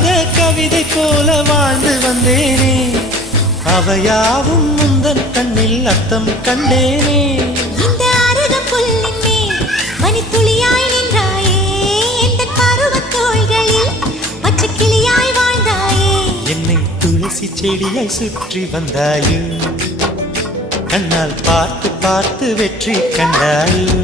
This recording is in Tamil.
எழுதாத கவிதை போல வாழ்ந்து வந்தேனே அவையாவும் முந்தன் கண்ணில் அர்த்தம் கண்டேனே இந்த அருகம் புல்லின் மேல் மணித்துளியாய் நின்றாயே எந்த பருவத் தோள்களில் பச்சை கிளியாய் வாழ்ந்தாயே என்னை துளசி செடியாய் சுற்றி வந்தாயோ கண்ணால் பார்த்து பார்த்து வெற்றி கண்டாயோ